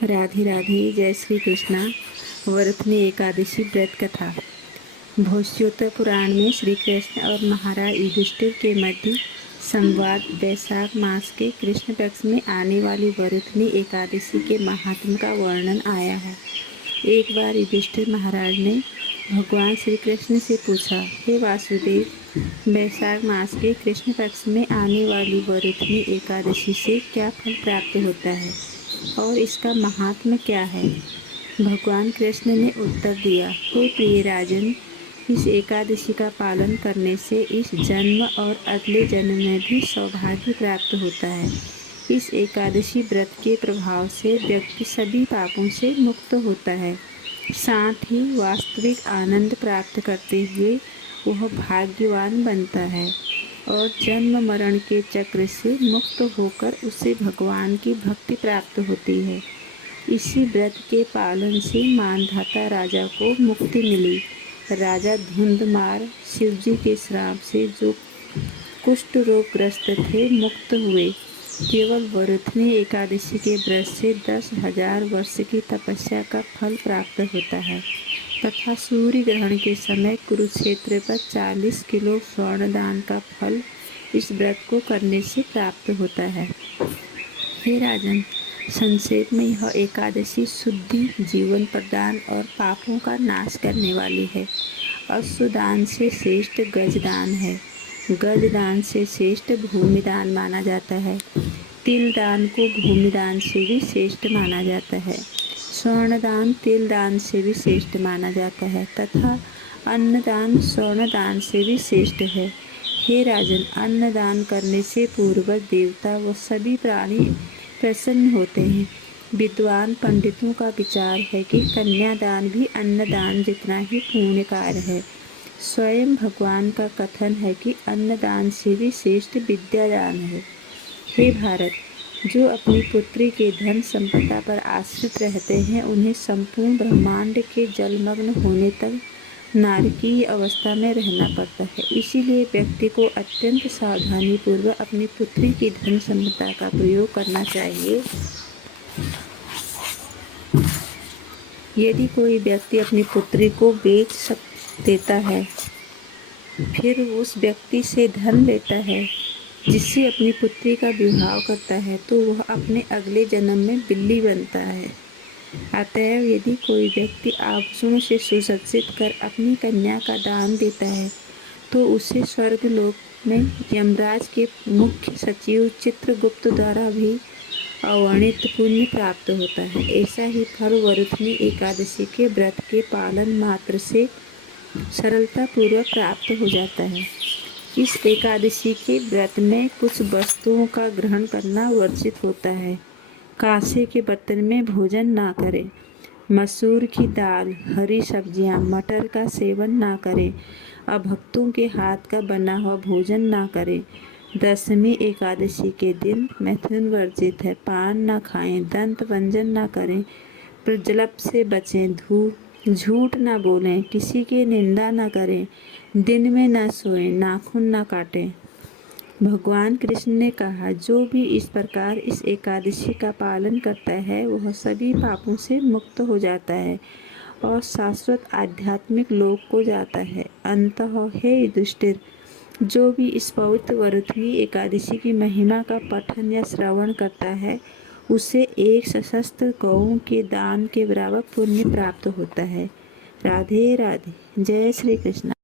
राधे राधे। जय श्री कृष्णा। वरथनी एकादशी व्रत कथा। भविष्योत्तर पुराण में श्री कृष्ण और महाराज युधिष्ठिर के मध्य संवाद वैशाख मास के कृष्ण पक्ष में आने वाली वरथनी एकादशी के महात्म का वर्णन आया है। एक बार युधिष्ठिर महाराज ने भगवान श्री कृष्ण से पूछा, हे वासुदेव, वैशाख मास के कृष्ण पक्ष में आने वाली वरथनी एकादशी से क्या फल प्राप्त होता है और इसका महात्म्य क्या है। भगवान कृष्ण ने उत्तर दिया, हे प्रिय राजन, इस एकादशी का पालन करने से इस जन्म और अगले जन्म में भी सौभाग्य प्राप्त होता है। इस एकादशी व्रत के प्रभाव से व्यक्ति सभी पापों से मुक्त होता है, साथ ही वास्तविक आनंद प्राप्त करते हुए वह भाग्यवान बनता है और जन्म मरण के चक्र से मुक्त होकर उसे भगवान की भक्ति प्राप्त होती है। इसी व्रत के पालन से मानधाता राजा को मुक्ति मिली। राजा धुंधमार शिवजी के श्राप से जो कुष्ठ रोग ग्रस्त थे मुक्त हुए। केवल वरथनी एकादशी के व्रत से 10,000 वर्ष की तपस्या का फल प्राप्त होता है तथा सूर्य ग्रहण के समय कुरुक्षेत्र पर 40 किलो स्वर्ण दान का फल इस व्रत को करने से प्राप्त होता है। हे राजन, संक्षेप में यह एकादशी शुद्धि, जीवन प्रदान और पापों का नाश करने वाली है। अश्वदान से श्रेष्ठ गजदान है। गजदान से श्रेष्ठ भूमिदान माना जाता है। तिल दान को भूमिदान से भी श्रेष्ठ माना जाता है। स्वर्णदान तिल दान से भी श्रेष्ठ माना जाता है तथा अन्नदान स्वर्णदान से भी श्रेष्ठ है। हे राजन, अन्नदान करने से पूर्वज देवता व सभी प्राणी प्रसन्न होते हैं। विद्वान पंडितों का विचार है कि कन्यादान भी अन्नदान जितना ही पुण्य कार्य है। स्वयं भगवान का कथन है कि अन्नदान से भी श्रेष्ठ विद्यादान है। हे भारत, जो अपनी पुत्री के धन संपदा पर आश्रित रहते हैं उन्हें संपूर्ण ब्रह्मांड के जलमग्न होने तक नारकीय अवस्था में रहना पड़ता है। इसीलिए व्यक्ति को अत्यंत सावधानी पूर्वक अपनी पुत्री की धन संपदा का प्रयोग करना चाहिए। यदि कोई व्यक्ति अपनी पुत्री को बेच देता है, फिर उस व्यक्ति से धन लेता है जिससे अपनी पुत्री का विवाह करता है, तो वह अपने अगले जन्म में बिल्ली बनता है। अतएव यदि कोई व्यक्ति आभूषणों से सुसज्जित कर अपनी कन्या का दान देता है, तो उसे स्वर्गलोक में यमराज के मुख्य सचिव चित्रगुप्त द्वारा भी अवर्णित पुण्य प्राप्त होता है। ऐसा ही फल वरथनी एकादशी के व्रत के पालन मात्र से सरलतापूर्वक प्राप्त हो जाता है। इस एकादशी के व्रत में कुछ वस्तुओं का ग्रहण करना वर्जित होता है। कांसे के बर्तन में भोजन ना करें। मसूर की दाल, हरी सब्जियां, मटर का सेवन ना करें। अभक्तों के हाथ का बना हुआ भोजन ना करें। दशमी एकादशी के दिन मैथुन वर्जित है। पान ना खाएं। दंत भंजन ना करें। प्रजल्प से बचें। झूठ ना बोलें। किसी की निंदा ना करें। दिन में ना सोएं। नाखून ना काटें। भगवान कृष्ण ने कहा, जो भी इस प्रकार इस एकादशी का पालन करता है वह सभी पापों से मुक्त हो जाता है और शाश्वत आध्यात्मिक लोक को जाता है। अंततः हे युधिष्ठिर, जो भी इस पवित्र वरथनी एकादशी की महिमा का पठन या श्रवण करता है उसे एक सशस्त्र गौ के दान के बराबर पुण्य प्राप्त होता है। राधे राधे। जय श्री कृष्ण।